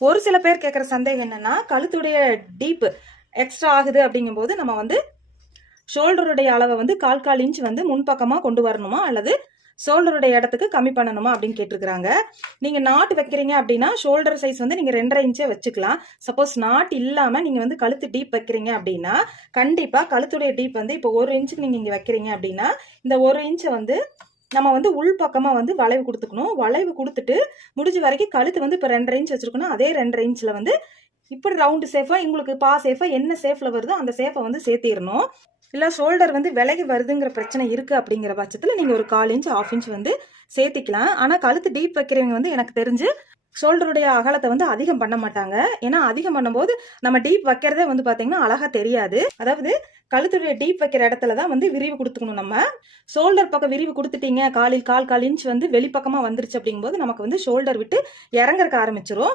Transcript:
ஒரு சில பேர் கேட்குற சந்தேகம் என்னன்னா, கழுத்துடைய டீப் எக்ஸ்ட்ரா ஆகுது அப்படிங்கும்போது நம்ம வந்து ஷோல்டருடைய அளவை வந்து 1/4 இன்ச் வந்து முன்பக்கமாக கொண்டு வரணுமா, அல்லது ஷோல்டருடைய இடத்துக்கு கம்மி பண்ணணுமா அப்படின்னு கேட்டிருக்கிறாங்க. நீங்க நாட் வைக்கிறீங்க அப்படின்னா ஷோல்டர் சைஸ் வந்து நீங்க 2.5 இன்ச்சே வச்சுக்கலாம். சப்போஸ் நாட் இல்லாம நீங்க வந்து கழுத்து டீப் வைக்கிறீங்க அப்படின்னா கண்டிப்பா கழுத்துடைய டீப் வந்து இப்போ 1 இன்ச்சுக்கு நீங்க இங்க வைக்கிறீங்க அப்படின்னா இந்த 1 இன்ச்சை வந்து நம்ம வந்து உள் பக்கமா வந்து வளைவு கொடுத்துக்கணும். வளைவு கொடுத்துட்டு முடிஞ்ச வரைக்கும் கழுத்து வந்து இப்போ 2.5 இன்ச் வச்சிருக்கணும். அதே 2.5 இன்ச்ல வந்து இப்படி ரவுண்டு சேஃபா உங்களுக்கு பா சேஃபா என்ன சேஃப்ல வருதோ அந்த சேஃபை வந்து சேர்த்திடணும். இல்லை ஷோல்டர் வந்து விலகி வருதுங்கிற பிரச்சனை இருக்கு அப்படிங்கிற பட்சத்தில் நீங்கள் ஒரு 1/4 இன்ச் 1/2 இன்ச் வந்து சேர்த்திக்கலாம். ஆனால் கழுத்து டீப் வைக்கிறவங்க வந்து எனக்கு தெரிஞ்சு ஷோல்டருடைய அகலத்தை வந்து அதிகம் பண்ண மாட்டாங்க. ஏன்னா அதிகம் பண்ணும்போது நம்ம டீப் வைக்கிறதே வந்து பார்த்தீங்கன்னா அழகா தெரியாது. அதாவது கழுத்துடைய டீப் வைக்கிற இடத்துல தான் வந்து விரிவு கொடுத்துக்கணும். நம்ம ஷோல்டர் பக்கம் விரிவு கொடுத்துட்டீங்க, காலில் 1/4 இன்ச் வந்து வெளிப்பக்கமாக வந்துருச்சு அப்படிங்கும்போது நமக்கு வந்து ஷோல்டர் விட்டு இறங்கறக்க ஆரம்பிச்சிரும்.